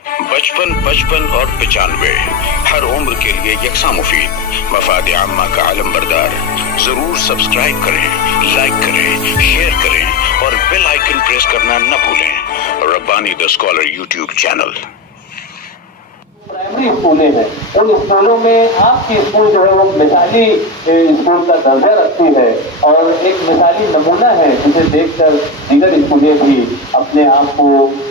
55 55 और 95 हर उम्र के लिए यकसा मुफीद, मफाद आम्मा का आलम बरदार। जरूर सब्सक्राइब करें, लाइक करें, शेयर करें और बेल आइकन प्रेस करना न भूलें। Rabbani the scholar YouTube channel. Primary स्कूलें हैं, उन स्कूलों में आपकी स्कूल जो है वो मिसाली स्कूल का दर्जा रखती है और एक मिसाली नमूना है जिसे देखकर दीगर स्कूलें भी अपने आप को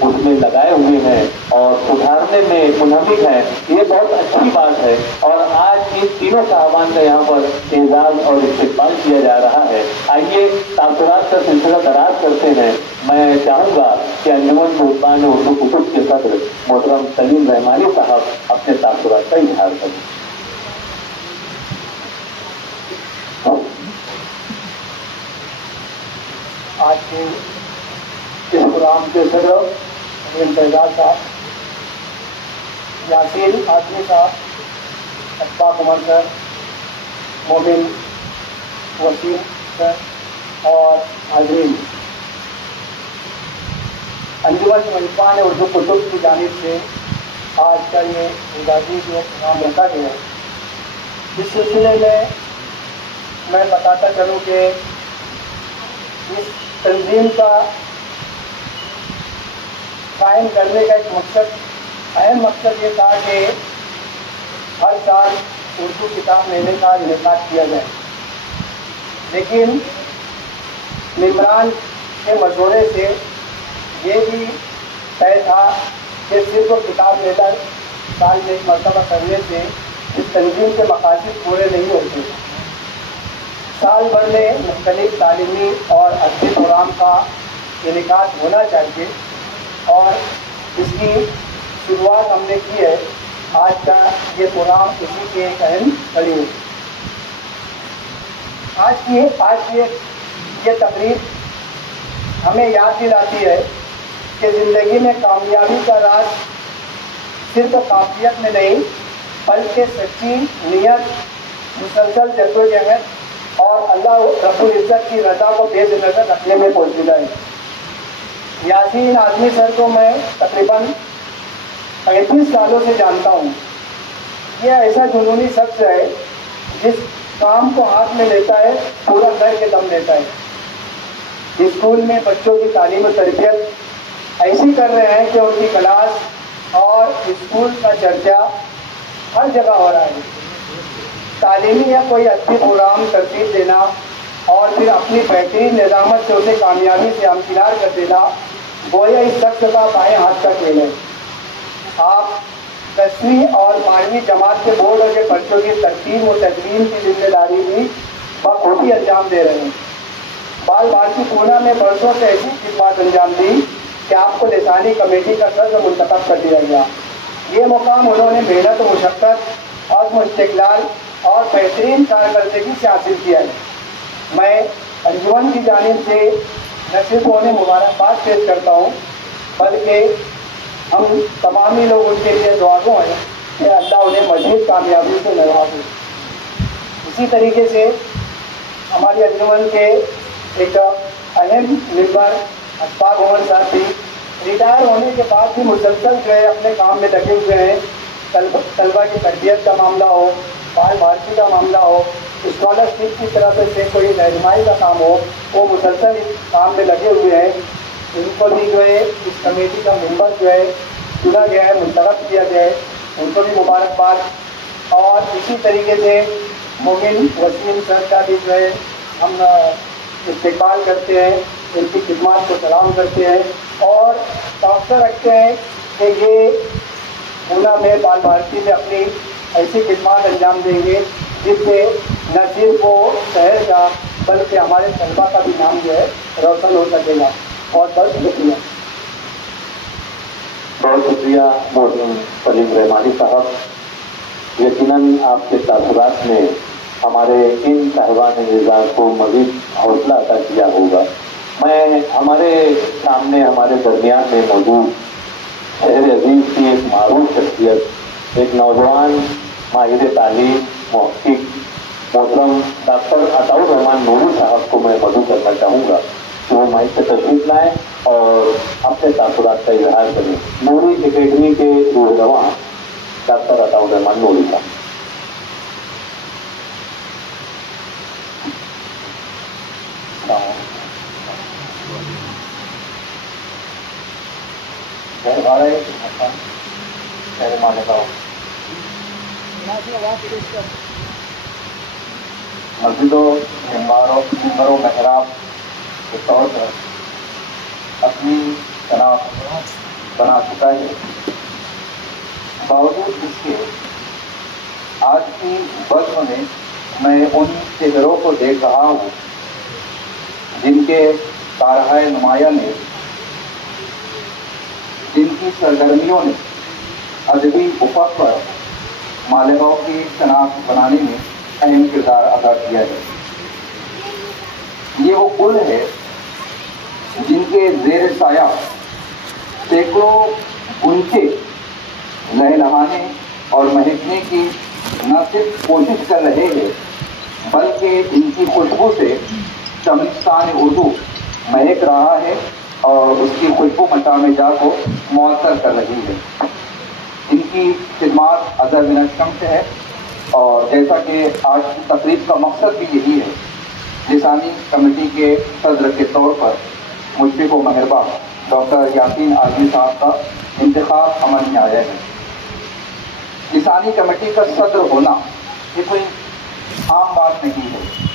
उसमें लगाए हुए हैं और सुधारने में मुनहमिक हैं। ये बहुत अच्छी बात है और आज इन तीनों साहबान का यहाँ पर एजाज और इस्तेमाल किया जा रहा है। आइए तासुरात का सिलसिला दराज करते हैं। मैं चाहूँगा कि अंजुमन मुल्तान उर्दू कुतुब के सदर मोहतरम सलीम रहमानी साहब अपने तासुरात का इजहार करें। आज के इस प्रोग्राम के सदर एजाज साहब, यासीन आजमी साहब, अशफाक उमर सर, मोमिन वसीम सर और हाज़रीन, अंजुमन मुल्तान उर्दू कुतुब की जानिब से आज का ये एजाजी जो प्रोग्राम रखा गया है, इस सिलसिले में मैं बताता चलूँ कि इस तंजीम का कायम करने का एक मकसद, अहम मकसद ये था कि हर साल उर्दू किताब मेले का इनेकाद किया जाए, लेकिन मेम्बरान के मशवरे से ये भी तय था कि सिर्फ किताब मेला साल में एक मरतबा करने से इस तंजीम के मकासद पूरे नहीं होते। साल भर में मुख्तलिफ तालीमी और अदबी प्रोग्राम का इनेकाद होना चाहिए और इसकी शुरुआत हमने की है। आज का ये प्रोग्राम इसी की एक अहम कड़ी है। आज ये तकरीब हमें याद दिलाती है कि ज़िंदगी में कामयाबी का राज सिर्फ काफियत में नहीं बल्कि सच्ची नीयत, मुसलसल जद्दोजहद और अल्लाह रब्बुल इज़्ज़त की रज़ा को बेनज़र रखने में पोशीदा है। यासीन आज़मी सर को मैं तकरीबन 35 सालों से जानता हूँ। ये ऐसा जुनूनी शख्स है जिस काम को हाथ में लेता है पूरा घर के दम लेता है। स्कूल में बच्चों की तालीम और तरबियत ऐसी कर रहे हैं कि उनकी क्लास और स्कूल का चर्चा हर जगह हो रहा है। तालीमी या कोई अच्छी प्रोग्राम तरतीब देना और फिर अपनी बेहतरीन निज़ामत से उसे कामयाबी से हमकिनार कर देना गोया इस शख्स का बाएं हाथ का खेल है। आप 10वीं और 12वीं जमात के बोर्ड के बच्चों की तरतीब और तदवीन की जिम्मेदारी भी बखूबी अंजाम दे रहे हैं। बाल भारती पूना में बरसों से ऐसी खिदमत अंजाम दी कि आपको लिसानी कमेटी का सदर मुंतखब कर दिया गया। ये मुकाम उन्होंने मेहनत, मुशक्क़त और इस्तिक़लाल और बेहतरीन कारकर्दगी से हासिल किया है। मैं अंजुमन की जानिब से न सिर्फ उन्हें मुबारकबाद पेश करता हूँ बल्कि हम तमाम ही लोग उनके लिए दुआगो हैं कि अल्लाह उन्हें मज़ीद कामयाबी से नवाजे। इसी तरीके से हमारी अंजुमन के एक अहम मेंबर अशफाक उमर साहब भी रिटायर होने के बाद भी मुसलसल जो है अपने काम में लगे हुए हैं। तलबा की तरबियत का मामला हो, बाल भारती का मामला हो, स्कॉलरशिप की तरफ से कोई रहनुमाई का काम हो, वो मुसलसल इस काम में लगे हुए हैं। उनको भी जो है इस कमेटी का मेंबर जो है चुना गया है, मुंतखब किया गया है, उनको भी मुबारकबाद। और इसी तरीके से मोमिन वसीम सर का भी जो है हम इस्तेक़बाल करते हैं, इनकी खिदमत को सलाम करते हैं और तवक्को रखते हैं कि ये पूना में बाल भारती में अपनी ऐसी खिदमत अंजाम देंगे जिससे न सिर्फ वो शहर का बल्कि हमारे तलबा का भी नाम जो है रोशन हो सकेगा। बहुत बहुत शुक्रिया। बहुत शुक्रिया मोहतरम सलीम रहमानी साहब। यकीनन आपके तासुरात में हमारे इन साहिबान निज़ाम को मज़ीद हौसला अता किया होगा। मैं हमारे सामने हमारे दरमियान में मौजूद शहर अजीज़ की एक मारूफ शख्सियत, एक नौजवान माहिर तालीम मुहक्किक मोहतरम डॉक्टर अताउर रहमान नूरी साहब को मैं मदऊ करना चाहूँगा कि वो माइक से तशरीफ लाएँ اور اپنے تاثرات کا اظہار کریں. نوری اکیڈمی کے رہنما ڈاکٹر عطاء الرحمان نوری صاحب. مسجدوں ممبروں محراب کے طور پر اپنی شناخت بنا چکا ہے. باوجود اس کے آج کی بزم میں ان چہروں کو دیکھ رہا ہوں جن کے کارہائے نمایاں نے، جن کی سرگرمیوں نے ادبی افق پر مالیگاؤں کی شناخت بنانے میں اہم کردار ادا کیا ہے. یہ وہ پل ہے جن کے زیر سایہ سینکڑوں گنچے لہلہانے اور مہکنے کی نہ صرف کوشش کر رہے ہیں بلکہ ان کی خوشبو سے چمنستان اردو مہک رہا ہے اور اس کی خوشبو مقام جا کو معطر کر رہی ہے. ان کی خدمات ازر من الشمس ہے اور جیسا کہ آج کی تقریب کا مقصد بھی یہی ہے، لسانی کمیٹی کے صدر کے طور پر مشفق و مہرباں ڈاکٹر یاسین اعظمی صاحب کا انتخاب عمل میں آیا ہے. لسانی کمیٹی کا صدر ہونا یہ کوئی عام بات نہیں ہے.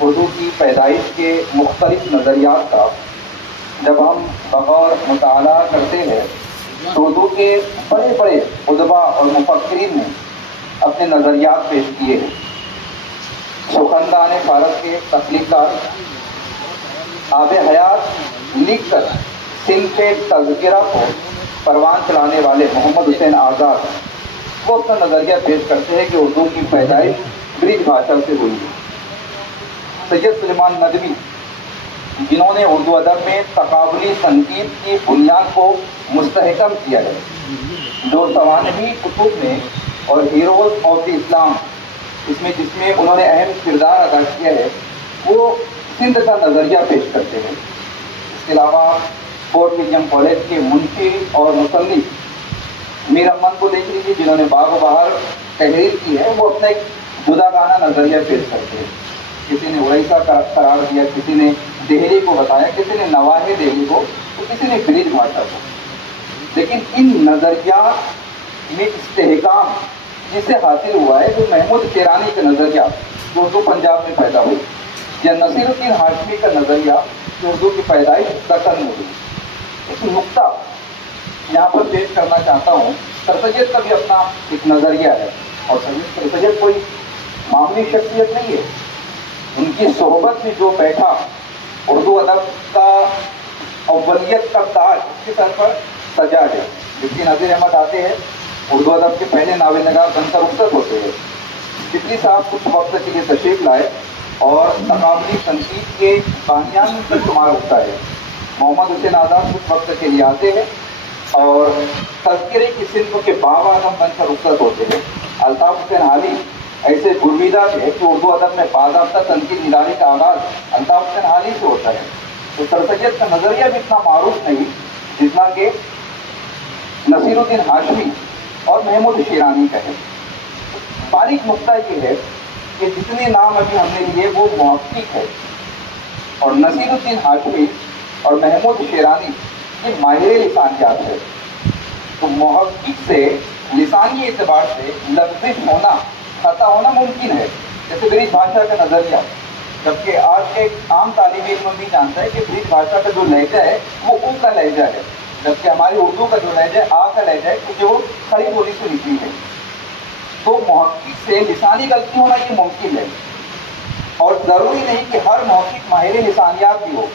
اردو کی پیدائش کے مختلف نظریات کا جب ہم بغور مطالعہ کرتے ہیں تو اردو کے بڑے بڑے ادبا اور مفکرین نے اپنے نظریات پیش کیے ہیں. سخندان فارس کے تخلیق کار آب حیات لکھ کر صنف تذکرہ کو پروان چلانے والے محمد حسین آزاد وہ اپنا نظریہ پیش کرتے ہیں کہ اردو کی پیدائش برج بھاشا سے ہوئی ہے. سید سلیمان ندوی جنہوں نے اردو ادب میں تقابلی تنقید کی بنیاد کو مستحکم کیا ہے، جو سوانحی کتب میں اور ہیروز آف دی اسلام جس میں انہوں نے اہم کردار ادا کیا ہے، وہ سندھ کا نظریہ پیش کرتے ہیں. اس کے علاوہ فورٹ ولیم کالج کے منشی اور مصنف میر امن کو دیکھ لیجیے جنہوں نے باغ و بہار تحریر کی ہے، وہ اپنا ایک جداگانہ نظریہ پیش کرتے ہیں. کسی نے اڑیسہ کا قرار دیا، کسی نے دہلی کو بتایا، کسی نے نواحِ دہلی کو، تو کسی نے برج بھاشا کو. لیکن ان نظریات میں استحکام جس سے حاصل ہوا ہے وہ محمود شیرانی کا نظریہ جو اردو پنجاب میں پیدا ہوئی، یا نصیر الدین ہاشمی کا نظریہ جو اردو کی پیدائش دکن میں ہوئی. ایک نقطہ یہاں پر پیش کرنا چاہتا ہوں. سر سید کا بھی اپنا ایک نظریہ ہے اور سر سید کوئی معمولی شخصیت نہیں ہے. ان کی صحبت میں جو بیٹھا اردو ادب کا اولیت کا تاج اس کے سر پر سجا ہے. جبکہ نذیر احمد آتے ہیں اردو ادب کے پہلے ناول نگار بن کر رخصت ہوتے ہیں. جتنی صاحب کچھ وقت کے لیے تشریف لائے اور تقابلی تنقید کے بانیان پر شمار ہوتا ہے. محمد حسین آزاد کچھ وقت کے لیے آتے ہیں اور تذکرے کی صنف کے باب اعظم بن کر رخصت ہوتے ہیں. الطاف حسین حالی ایسے گرویدہ ہے کہ اردو ادب میں باضابطہ تنقید نگاری کا آغاز الطاف حسین حالی سے ہوتا ہے. تو سر سید کا نظریہ بھی اتنا معروف نہیں جتنا کہ نصیر الدین ہاشمی اور محمود شیرانی کا ہے. باریک نقطہ یہ ہے کہ جتنے نام ابھی ہم نے لیے وہ محقق ہے اور نصیر الدین ہاشمی اور محمود شیرانی یہ ماہر لسانیات ہے. تو محقق سے لسانی اعتبار سے لفظ ہونا خطا ہونا ممکن ہے، جیسے برج بھاشا کا نظریہ. جبکہ آج کے عام طالب علم بھی جانتا ہے کہ برج بھاشا کا جو لہجہ ہے وہ او کا لہجہ ہے، جبکہ ہماری اردو کا جو لہجہ ہے آ کا لہجہ ہے کیونکہ وہ کھڑی بولی سے نکلی ہے. تو محقق سے لسانی غلطی ہونا یہ ممکن ہے اور ضروری نہیں کہ ہر محقق ماہر لسانیات بھی ہو،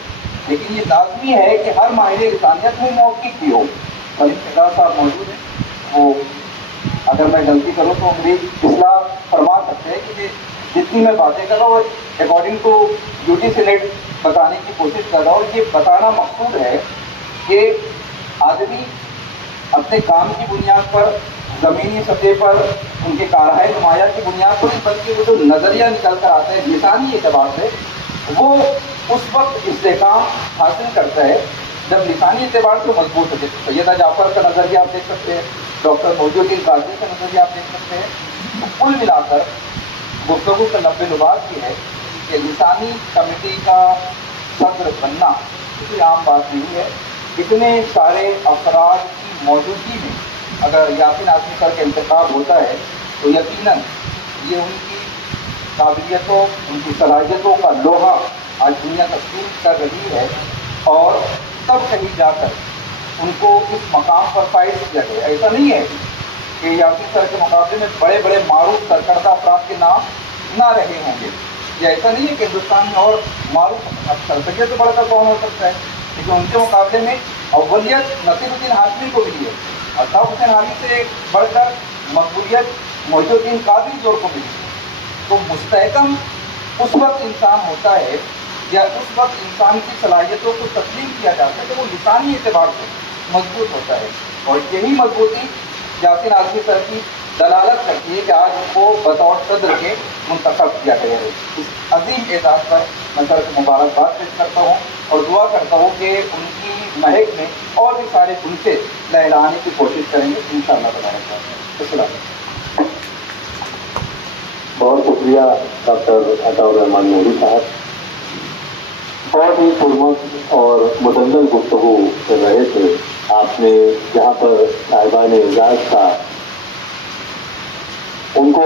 لیکن یہ لازمی ہے کہ ہر ماہر لسانیات میں محقق بھی ہو. خلیل شہزاد صاحب موجود ہیں، وہ اگر میں غلطی کروں تو میری اصلاح فرما سکتے ہیں کہ جتنی میں باتیں کر رہا ہوں اکارڈنگ ٹو ڈیوٹی سلیٹ بتانے کی کوشش کر رہا ہوں. یہ بتانا مقصود ہے کہ آدمی اپنے کام کی بنیاد پر، زمینی سطح پر، ان کے کارہائے نمایاں کی بنیاد پر، بلکہ وہ جو نظریہ نکل کر آتے ہیں لسانی اعتبار سے وہ اس وقت استحکام حاصل کرتا ہے جب لسانی اعتبار سے مضبوط ہے، سیدہ جعفر کا نظریہ آپ دیکھ سکتے ہیں، ڈاکٹر محی الدین قاضی کا نظریہ آپ دیکھ سکتے ہیں. تو کل ملا کر گفتگو کا لب لباس یہ ہے کہ لسانی کمیٹی کا صدر بننا کوئی عام بات نہیں ہے. اتنے سارے افراد کی موجودگی میں اگر یاسین اعظمی سر کا انتخاب ہوتا ہے تو یقیناً یہ ان کی قابلیتوں، ان کی صلاحیتوں کا لوہا آج دنیا تسلیم کر رہی ہے، اور تب کہیں جا کر ان کو اس مقام پر فائز کیا گیا. ایسا نہیں ہے کہ یاسین سر کے مقابلے میں بڑے بڑے معروف سرکردہ افراد کے نام نہ رہے ہوں گے. یہ ایسا نہیں ہے کہ ہندوستان میں اور معروف سر سید سے بڑھ کر کون ہو سکتا ہے، لیکن ان کے مقابلے میں اولیت نصیر الدین ہاشمی کو ملی ہے، الطاف حسین علی سے بڑھ کر مقبولیت محی الدین قاضی زور کو ملی ہے. تو مستحکم اس وقت انسان ہوتا ہے یا اس وقت انسان کی صلاحیتوں کو تسلیم کیا جاتا ہے کہ وہ لسانی اعتبار سے مضبوط ہوتا ہے. اور یہی مضبوطی یاسین اعظمی سر کی دلالت کرتی ہے کہ آج ان کو بطور صدر کے منتخب کیا گیا ہے. اس عظیم اعزاز پر میں سر کو مبارکباد پیش کرتا ہوں اور دعا کرتا ہوں کہ ان کی مہک میں اور بھی سارے گلشے لہلانے کی کوشش کریں گے انشاءاللہ تبارک و تعالی. السلام علیکم. بہت شکریہ ڈاکٹر عطاء الرحمان نوری صاحب. بہت ہی پرمت اور مدلل گفتگو کر رہے تھے. آپ نے جہاں پر صاحبان اعزاز کا ان کو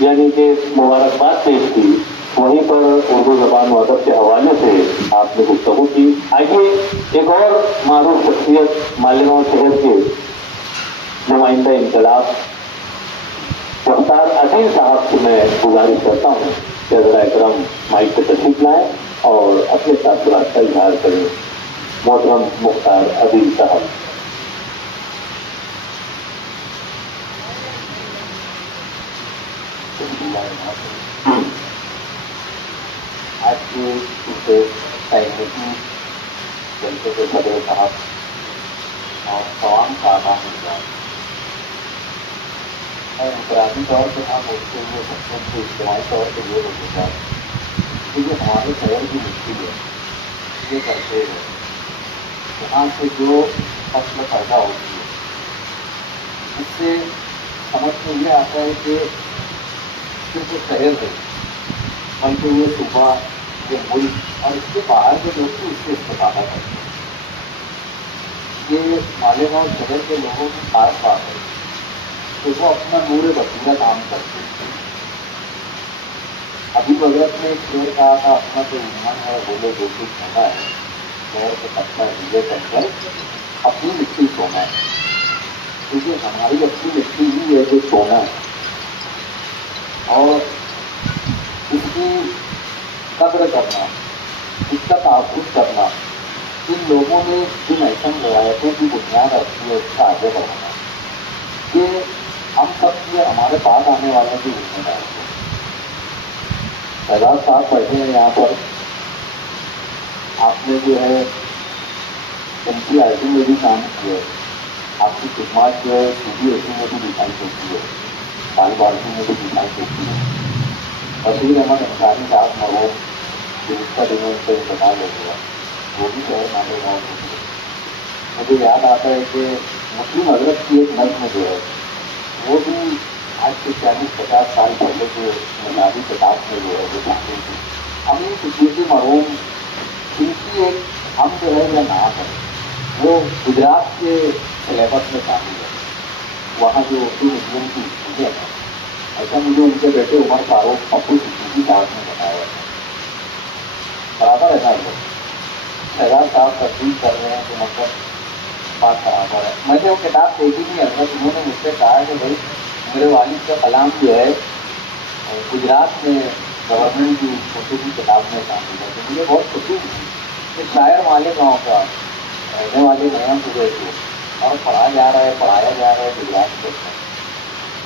یعنی کہ مبارکباد پیش کی، وہیں پر اردو زبان و ادب کے حوالے سے آپ نے گفتگو کی. آئیے ایک اور معروف شخصیت مالیگاؤں شہر کے نمائندہ انقلاب مختار عظیم صاحب سے میں گزارش کرتا ہوں کہ ذرا اکرم مائک پہ تشریف لائیں اور اپنے تاثرات کا اظہار کریں. محترم مختار عظیم صاحب. آج کے تحریکی جلسے کے صدر صاحب اور تمام صاحبان اعزاز، میں انفرادی طور پہ ہم بولتے ہوئے سب سے اجتماعی طور پہ یہ بولتے ہیں کہ یہ ہمارے شہر کی مٹی ہے، یہ کرتے ہیں یہاں سے جو فصل پیدا ہوتی ہے اس سے سمجھ میں یہ آتا ہے کہ صرف شہر ہے بلکہ یہ صوبہ، یہ ملک اور اس کے باہر کے لوگ بھی اس سے استفادہ کرتے ہیں. یہ مالیگاؤں شہر کے لوگوں کی خاص بات ہے کہ وہ اپنا نور بصیرت عام کرتے ہیں. ابھی حضرت نے ایک شعر کہا تھا، اپنا تو ایمان ہے بولے جو کچھ ہونا ہے، شہر کے پتہ ہیلے کر کر اپنی مٹی سونا ہے. کیونکہ ہماری اپنی مٹی ہی ہے جو سونا ہے، اور اس کی قدر کرنا، اس کا تحفظ کرنا، ان لوگوں نے جن ایسن روایتوں کی بنیاد رکھی ہے اس کا آگے بڑھانا، یہ ہم سب کی ہمارے بعد آنے والوں کی ذمہ داری ہے. شہزاد صاحب بیٹھے ہیں یہاں پر، آپ نے جو ہے ان کی آئی میں بھی کام کیا ہے، آپ کی خدمات جو ہے CBSE میں بھی دکھائی دیتی ہے، بال بارکی میں بھی دکھائی دیتی ہے. بشیر احمد انصاری صاحب مرحوم گزشتہ دنوں سے انتقال ہو گیا، وہ بھی شہر مالیگاؤں میں تھے. مجھے یاد آتا ہے کہ مسلم حضرت کی ایک نظم جو ہے وہ بھی آج سے 40-50 سال پہلے کے مذہبی کتاب میں جو ہے وہ شامل تھی. امین صدیقی مرحوم ان کی ایک ہم جو ہے یا نام ہے وہ گجرات کے سلیبس میں شامل ہے. وہاں جو اردو میڈیم کی اسکولیں ہیں، ایسا مجھے ان کے بیٹے عمر فاروق پپو صدیقی صاحب نے بتایا تھا. برابر ہے نا یہ شہزاد صاحب تصدیق کر رہے ہیں کہ مطلب بات برابر ہے. میں نے وہ کتاب دیکھی نہیں حضرت، انہوں نے مجھ سے کہا کہ بھائی میرے والد کا کلام جو ہے گجرات میں گورنمنٹ کی اردو کی کتاب میں شامل ہے. تو مجھے بہت خوشی ہوئی کہ شاعر مالیگاؤں کا رہنے والے نیا صوبے کو اور پڑھایا جا رہا ہے گجرات کے.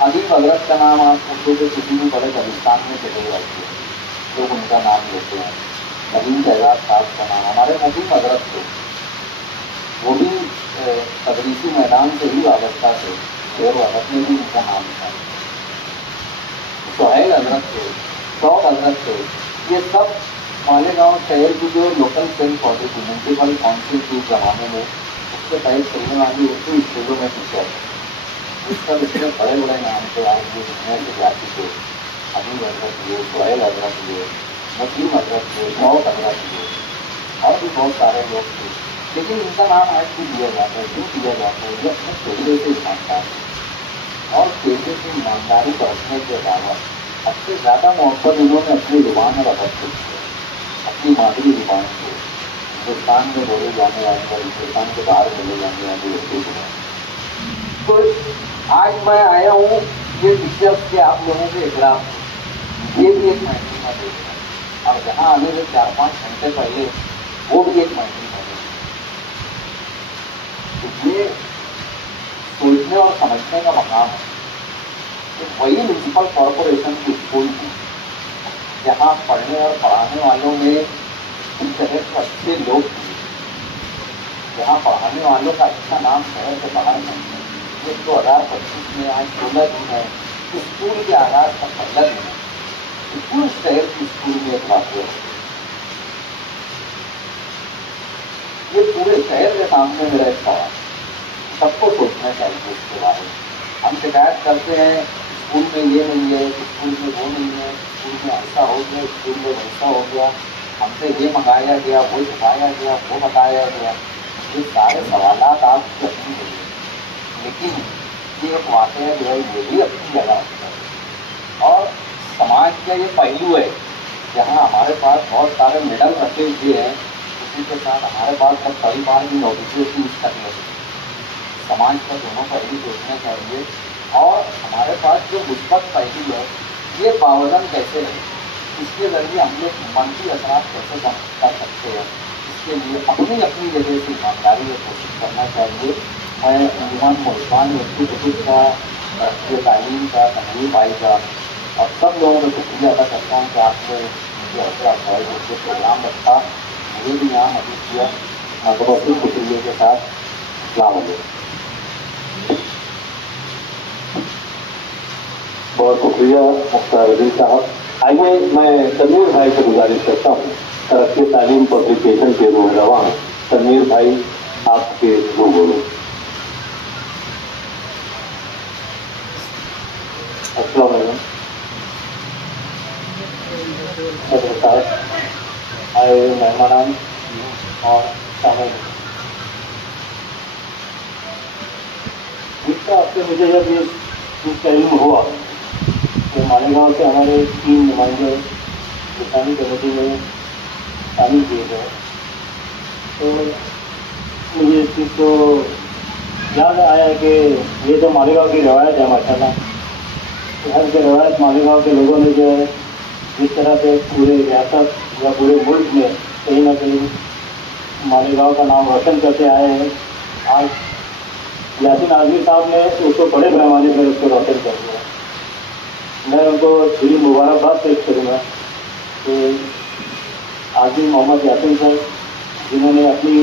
ادیب حضرت کا نام آپ اردو کے کسی بھی بڑے ہندوستان میں چلے جاتے ہیں، لوگ ان کا نام لیتے ہیں. ندیم شہزاد صاحب کا نام، ہمارے ندیم حضرت تھے، وہ بھی تدریسی میدان سے ہی وابستہ تھے، شعر و ادب میں بھی ان کا نام تھا. سہیل حضرت تھے، شوق حضرت تھے، یہ سب मालेगांव शहर की जो लोकल पेड़ पौधे थी म्यूनसिपल काउंसिल के जमाने में उसके तहत चलने वाली उर्दू स्कूलों में टीचर इस पर इसमें बड़े बड़े नाम थे आज ये दुनिया के जाति थे अमीर हजरत हुए सोहेल हजरत हुए नसीम हजरत हुए शौक हजरत हुए और भी बहुत सारे लोग थे, लेकिन इनका नाम आज भी दिया जाता है। क्यों दिया जाता है? ये अपने पेशे से ईमानदार है और पेशे की ईमानदारी बरतने के अलावा सबसे ज़्यादा मोहब्बत इन्होंने अपनी जुबान और अदब से की है, अपनी मादरी जुबान से। हिंदुस्तान में बोले जाने वाले और हिंदुस्तान के बाहर बोले जाने वाली उर्दू जुबान। तो आज मैं आया हूँ ये टीचर्स के आप लोगों के इकराम ये भी एक महफिल में देख रहे हैं और जहाँ आने से 4-5 घंटे पहले वो भी एक महफिल में देख रहे हैं। ये सोचने और समझने का मकाम है कि वही म्यूनसिपल कॉरपोरेशन के स्कूल में जहाँ पढ़ने और पढ़ाने वालों में इस तरह के अच्छे लोग थे, जहाँ पढ़ाने वालों का अच्छा नाम शहर से बाहर नहीं है। ये 2025 में आज 16 दिन है स्कूल के आगाज का 15 दिन है। पूरे शहर की स्कूल में एक वाक्य है, ये पूरे शहर के सामने मेरा एक सवाल, सबको सोचना चाहिए इसके बारे में। हम शिकायत करते हैं स्कूल में ये नहीं है, स्कूल में वो नहीं है, स्कूल में ऐसा हो गया, स्कूल में वैसा हो गया, हमसे ये मंगाया गया, वो सिखाया गया, वो बताया गया। ये सारे सवालात आपकी अपनी नहीं है, लेकिन ये एक वाक़या जो है ये भी अपनी जगह है और समाज का ये पहलू है जहाँ हमारे पास बहुत सारे मेडल रखे हुए हैं, उसी के साथ हमारे पास सब कई बार भी नौकरियों की तकलीफ है। समाज का दोनों पहलू सोचना चाहिए और हमारे पास जो मुस्बत पहलू है ये बावजन कैसे है, इसके ज़रिए हम लोग मनफी असरात कैसे कम कर सकते हैं, इसके लिए अपनी अपनी जगह से ईमानदारी से कोशिश करना चाहिए। मैं अंजुमन मुल्तान उर्दू कुतुब का, राष्ट्रीय तालीम का, तहरीर भाई का और सब लोगों को शुक्रिया अदा करता हूँ कि आपने मुझे हौसला अफजाई करके प्रोग्राम रखा, मुझे भी यहाँ मदद किया। मैं बहुत ही शुक्रिया के साथ अस्सलाम वालेकुम। बहुत शुक्रिया मुख्तार अली साहब। आइए मैं तनवीर भाई से गुजारिश करता हूँ, तरक्की तालीम पब्लिकेशन के रोहरवा तनवीर भाई आपके दो बोलो। अस्सलाम वालेकुम साहब, आए मेहमान और शामिल। इसका आपसे मुझे जब ये इसका इल्म हुआ तो मालेगांव से हमारे 3 नुमाइंदे किसानी कमेटी में शामिल किए गए, तो मुझे इस चीज़ को याद आया कि ये तो मालेगांव की रवायत है माशाल्लाह। हर के रवायत मालेगांव के लोगों ने जो है जिस तरह से पूरे रियासत या पूरे मुल्क में कहीं ना कहीं मालेगांव का नाम रोशन करते आए हैं, आज यासीन आज़मी साहब ने उसको बड़े पैमाने पर उसको रोशन कर दिया। मैं उनको दिली मुबारकबाद पेश करूँगा कि आज़मी मोहम्मद यासीन सर जिन्होंने अपनी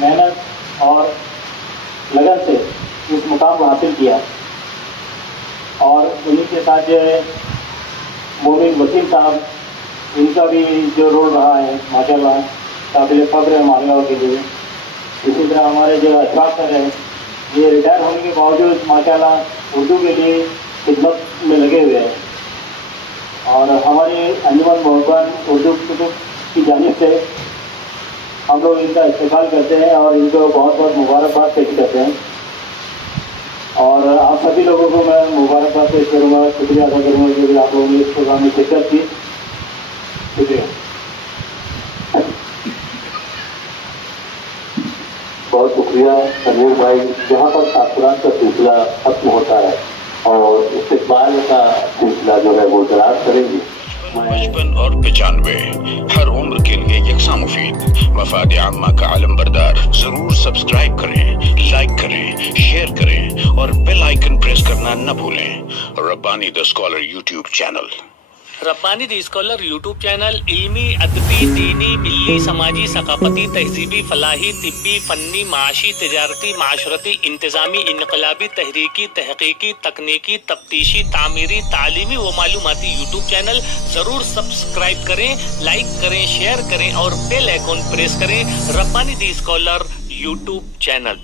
मेहनत और लगन से इस मुकाम को हासिल किया, और उन्हीं के साथ जो है मोमिन वकील साहब, इनका भी जो रोल रहा है माशाल्लाह काबिल फ़ख्र है मालेगांव के लिए। इसी तरह हमारे जो अशफाक सर हैं, ये रिटायर होने के बावजूद माशाल्लाह उर्दू के लिए खिदमत में लगे हुए हैं, और हमारी अंजुमन मोहब्बत उर्दू कुतुब की जानिब से हम लोग इनका इस्तेमाल करते हैं और इनको बहुत बहुत मुबारकबाद पेश करते हैं। और आप सभी लोगों को मैं मुबारकबाद पेश करूँगा, शुक्रिया अदा करूँगा कि भी आप लोगों ने इस प्रोग्राम में शिरकत की। शुक्रिया। बहुत शुक्रिया तनवीर भाई। यहाँ पर तासुरात का सिलसिला खत्म होता है और इस्तिकबाल का सिलसिला जो है वो दराज करेंगे। 55 और 95 हर उम्र के लिए यकसा मुफीद मफाद आम्मा का आलम बरदार। जरूर सब्सक्राइब करें, लाइक करें, शेयर करें और बेल आइकन प्रेस करना न भूलें। Rabbani the scholar YouTube channel. Rabbani the scholar YouTube channel इल्मी, अदबी, दीनी, मिल्ली, समाजी, सकाफती, तहजीबी, फलाही, तिब्बी, फन्नी, माशी, तिजारती, माशरती, इंतजामी, इनकलाबी, तहरीकी, तहकीकी, तकनीकी, तफ्तीशी, तामीरी, तालीमी व मालूमाती यूट्यूब चैनल जरूर सब्सक्राइब करें, लाइक करें, शेयर करें और बेल आइकॉन प्रेस करें। Rabbani the scholar YouTube channel.